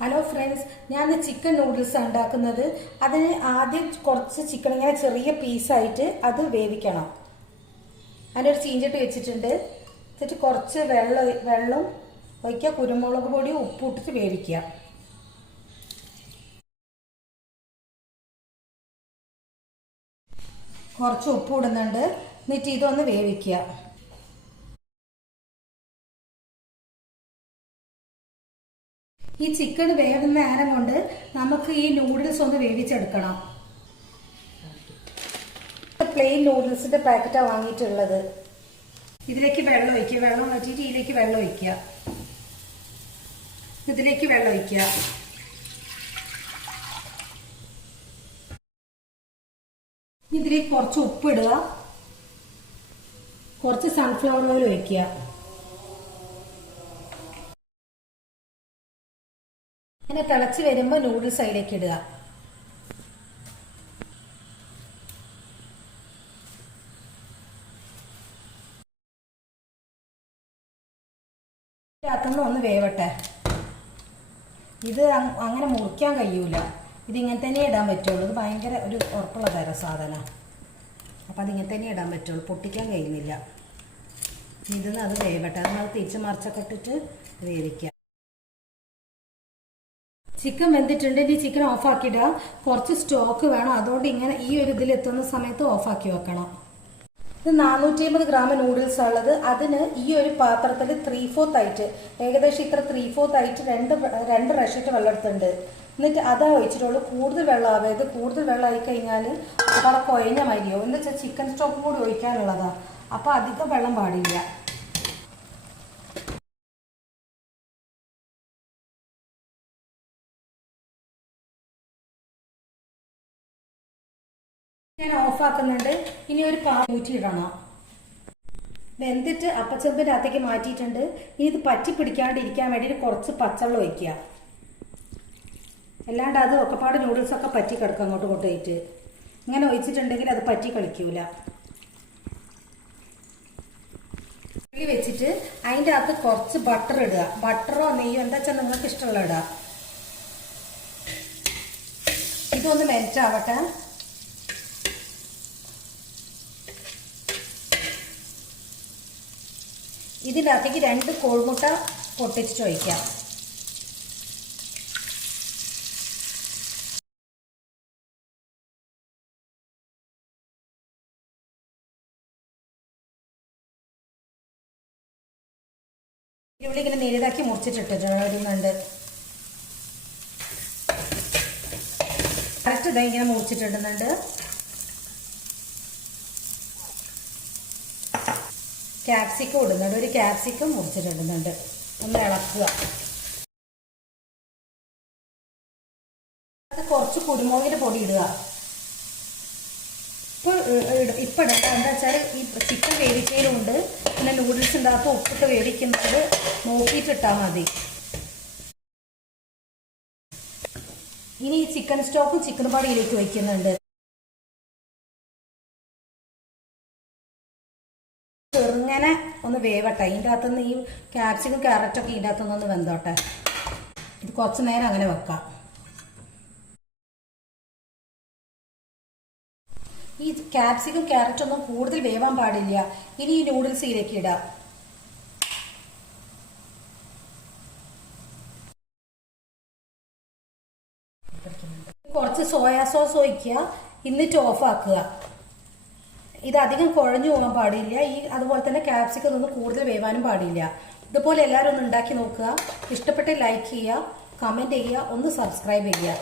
Hello friends ഞാൻ chicken noodles ഉണ്ടാക്കുന്നത്. അതിന് ആദ്യം കുറച്ച് ചിക്കൻ ഇങ്ങനെ ചെറിയ പീസായിട്ട് അത് വേവിക്കണം. അതിന്റെ ഒരു ചീഞ്ചട്ടി വെച്ചിട്ടുണ്ട്. എന്നിട്ട് കുറച്ച് വെള്ളം വെള്ളം ഒഴിക്കുക. കുരുമുളക് പൊടി ഉപ്പിട്ടിട്ട് വേവിക്കുക. കുറച്ച് ഉപ്പ് ഇടുന്നുണ്ട്. എന്നിട്ട് ഇതൊന്ന് വേവിക്കുക. ഈ ചിക്കൻ വേവുന്ന നേരം കൊണ്ട് നമുക്ക് ഈ നൂഡിൽസ് ഒന്ന് വേവിച്ചെടുക്കണം. പ്ലെയിൻ നൂഡിൽസിന്റെ പാക്കറ്റാണ് വാങ്ങിയിട്ടുള്ളത്. ഇതിലേക്ക് വെള്ളം ഒഴിക്കുക. വെള്ളം വെച്ചിട്ട് ഇതിലേക്ക് വെള്ളം ഒഴിക്കുക. ഇതിലേക്ക് വെള്ളം ഒഴിക്കുക. ഇതിലേക്ക് കുറച്ച് ഉപ്പിടുക കുറച്ച് സൺഫ്ലവർ ഓയിൽ ഒഴിക്കുക. അങ്ങനെ തിളച്ച് വരുമ്പോൾ നൂഡിൽസ് അതിലേക്ക് ഇടുക. ഒന്ന് വേവട്ടെ. ഇത് അങ്ങനെ മുറിക്കാൻ കഴിയൂല. ഇതിങ്ങനെ തന്നെ ഇടാൻ പറ്റുള്ളൂ. ഇത് ഭയങ്കര ഒരു ഉറപ്പുള്ള തരം സാധനം. അപ്പം അതിങ്ങനെ തന്നെ ഇടാൻ പറ്റുള്ളൂ. പൊട്ടിക്കാൻ കഴിയുന്നില്ല. ഇതിന്ന് അത് വേവട്ടെ. അത് നമ്മൾ തിരിച്ച് മറിച്ചൊക്കെ ഇട്ടിട്ട് വേവിക്കുക ചിക്കൻ വെന്തിട്ടുണ്ട്. ഇനി ചിക്കൻ ഓഫാക്കിയിടുക. കുറച്ച് സ്റ്റോക്ക് വേണം. അതുകൊണ്ട് ഇങ്ങനെ ഈ ഒരു ഇതിൽ എത്തുന്ന സമയത്ത് ഓഫാക്കി വെക്കണം. ഇത് നാനൂറ്റി അമ്പത് ഗ്രാം നൂഡിൽസ് ഉള്ളത് അതിന് ഈ ഒരു പാത്രത്തിൽ ത്രീ ഫോർത്ത് ആയിട്ട് ഏകദേശം ഇത്ര ത്രീ ഫോർത്ത് ആയിട്ട് രണ്ട് രണ്ട് റഷറ്റ് വെള്ളം എടുത്തുണ്ട് എന്നിട്ട് അതാ ഒഴിച്ചിട്ടുള്ളൂ. കൂടുതൽ വെള്ളം ആവരുത് കൂടുതൽ വെള്ളം ആയി കഴിഞ്ഞാൽ അവിടെ കുഴഞ്ഞ മതിയോ എന്ന് വെച്ചാൽ ചിക്കൻ സ്റ്റോക്ക് കൂടി ഒഴിക്കാനുള്ളതാണ് അപ്പോൾ അധികം വെള്ളം പാടില്ല. ഞാൻ ഓഫാക്കുന്നുണ്ട്. ഇനി ഒരു പാ ഊറ്റിയിടണം വെന്തിട്ട് അപ്പച്ചെമ്പിന്റെ അകത്തേക്ക് മാറ്റിയിട്ടുണ്ട്. ഇനി ഇത് പറ്റി പിടിക്കാണ്ടിരിക്കാൻ വേണ്ടിയിട്ട് കുറച്ച് പച്ചവെള്ളം ഒഴിക്കുക. അല്ലാണ്ട് അത് ഒക്കെപ്പാട് നൂഡിൽസ് ഒക്കെ പറ്റി കിടക്കും അങ്ങോട്ട് കൊണ്ടുപോയിട്ട് ഇങ്ങനെ ഒഴിച്ചിട്ടുണ്ടെങ്കിൽ അത് പറ്റി കളിക്കൂല. ഉള്ളി വെച്ചിട്ട് അതിന്റെ അകത്ത് കുറച്ച് ബട്ടർ ഇടുക. ബട്ടറോ നെയ്യോ എന്താ വെച്ചാൽ നിങ്ങൾക്ക് ഇഷ്ടമുള്ള ഇടുക. ഇതൊന്ന് മെൽറ്റ് ആവട്ടെ ഇതിനകത്തേക്ക് രണ്ട് കോഴിമുട്ട പൊട്ടിച്ചിട്ട് ഒഴിക്കാം ഉള്ളി ഇങ്ങനെ നേരിതാക്കി മുറിച്ചിട്ടിട്ടുണ്ട് കറക്റ്റ് ഇതായി ഇങ്ങനെ മുറിച്ചിട്ടിടുന്നുണ്ട്. ക്യാപ്സിക്കം ഇടുന്നുണ്ട്. ഒരു ക്യാപ്സിക്കം മുറിച്ചിട്ടിടുന്നുണ്ട് ഒന്ന് ഇളക്കുക. കുറച്ച് കുരുമുളകിന്റെ പൊടി ഇടുക. ഇപ്പൊ ഇപ്പൊ ഇടണ്ട. എന്താ വെച്ചാൽ ഈ ചിക്കൻ വേവിക്കലുണ്ട്. പിന്നെ നൂഡിൽസ് ഉണ്ടാകുമ്പോൾ ഉപ്പിട്ട് വേവിക്കുന്നത് നോക്കിയിട്ടിട്ടാൽ മതി. ഇനി ഈ ചിക്കൻ സ്റ്റോക്കും ചിക്കൻ പാടിയിലേക്ക് വയ്ക്കുന്നുണ്ട്. ഒന്ന് വേവട്ടെ. ഇതിന്റെ അകത്തുനിന്ന് ഈ ക്യാപ്സിക്കും ക്യാരറ്റൊക്കെ ഇതിന്റെ അകത്തുനിന്ന് ഒന്ന് വെന്തോട്ടെ. ഇത് കുറച്ച് നേരം അങ്ങനെ വെക്കാം. ഈ ക്യാപ്സിക്കും ക്യാരറ്റും ഒന്നും കൂടുതൽ വേവാൻ പാടില്ല. ഇനി ഈ നൂഡിൽസ് ഇതിലേക്ക് ഇടാം. കുറച്ച് സോയാ സോസ് ഒഴിക്കുക. എന്നിട്ട് ഓഫാക്കുക ഇത് അധികം കുഴഞ്ഞു പോകാൻ പാടില്ല. ഈ അതുപോലെ തന്നെ ക്യാപ്സിക്കം ഒന്നും കൂടുതൽ വേവാനും പാടില്ല. ഇതുപോലെ എല്ലാവരും ഒന്ന് ഉണ്ടാക്കി നോക്കുക. ഇഷ്ടപ്പെട്ട് ലൈക്ക് ചെയ്യുക കമന്റ് ചെയ്യുക ഒന്ന് സബ്സ്ക്രൈബ് ചെയ്യുക.